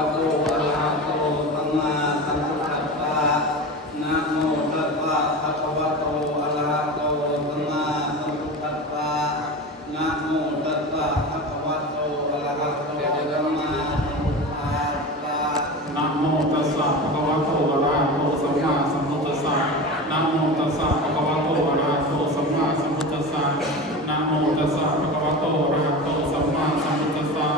ะโตอะระหะโตสัมมาสัมพุทธัสสะนะโมตัสสะภะคะวะโตอะระหะโตสัมมาสัมพุทธัสสะนะโมตัสสะภะคะวะโตอะระหะโตสัมมาสัมพุทธัสสะนะโมตัสสะภะคะวะโตอะระหะโตสัมมาสัมพุทธัสสะนะโมตัสสะภะคะวะโตอะระหะโตสัมมาสัมพุทธัสสะนะโมตัสสะภะคะวะโตอะระหะโตสัมมาสัมพุทธัสสะ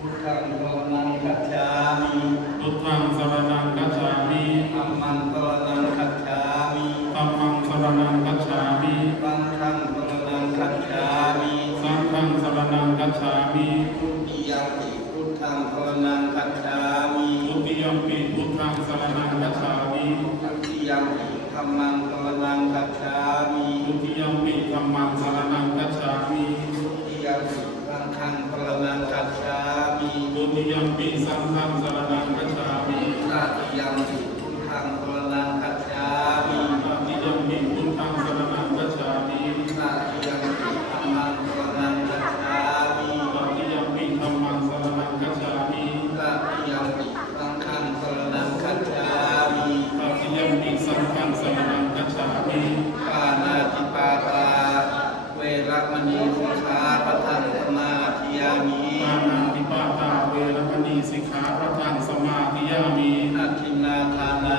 พุทธังสรณังคัจฉามิ พุทธังสรณังคัจฉามิ ธัมมังสรณังคัจฉามิ ธัมมังสรณังคัจฉามิ สังฆังสรณังคัจฉามิ สังฆังสรณังคัจฉามิ ทุติยัมปิพุทธังสรณังคัจฉามิ ทุติยัมปิพุทธังสรณังคัจฉามิ ทุติยัมปิธัมมังสรณังคัจฉามิ ทุติยัมปิธัมมังสรณังคัจฉามิ ทุติยัมปิสังฆังสรณังคัจฉามิ ทุติยัมปิสังฆังสรณังคัจฉามิ ตติยัมปิพุทธังสรณังคัจฉามิ ตติยัมปิพุทธังสรณังคัจฉามิ ตติยัมปิธัมมังสรณังคัจฉามิ ตติยัมปิธัมมังสรณังคัจฉามิ ตติยัมปิสังฆังสรณังคัจฉามิ ตติยัมปิสังฆังสรณังคัจฉามิ ปานาติปาตาเวรมณีสิกขาปะทังสมาธิยามิ ปานาติปาตาเวรมณีสิกขาปะทังสมาธิยามิ นาทินนาทานา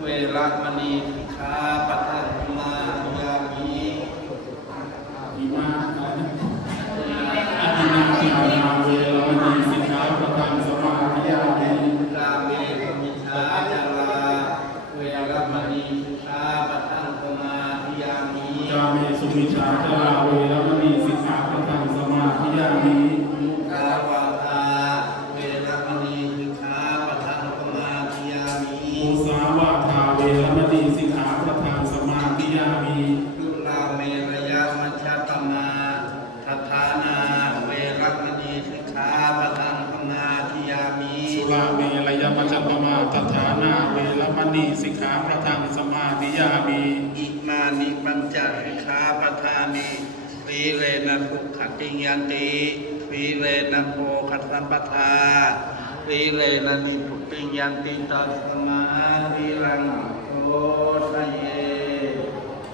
เวรมณีสิกขาปะทังสมาธิยามิ อิมาอธินาทินาเวรมณีสิกขาปะทังสมาธิยามิ กาเมสุมิชาจาราเวรมณีสิกขาปะทังสมาธิยามิ กาเมสุมิชฌาจาราเวรมณีสิกขาปะทังสมาธิยามิ มุสาวาทาเวรมณีสิกขาปะทังสมาธิยามิ มุสาวาทาเวรมณีสิกขาปะทังสมาธิยามิ สุราเมรยามัชฌปมาทัฏฐานาเวรมณีสิกขาปะทังสมาธิยามิ สุราเมรยมัจจปมาทัฏฐานาเวรมณีสิกขาปะทังสมาธิยามิ อิมานิปัญจสิกขาปทานิสีเลนะทุกขติยันติสีเลนะโภคสัมปทาสีเลนะนิพุตติยันติตัสมาธิรังโสทะเย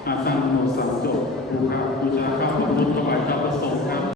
อาตังโมสัมโตบุคคาบูชาพระพุทธ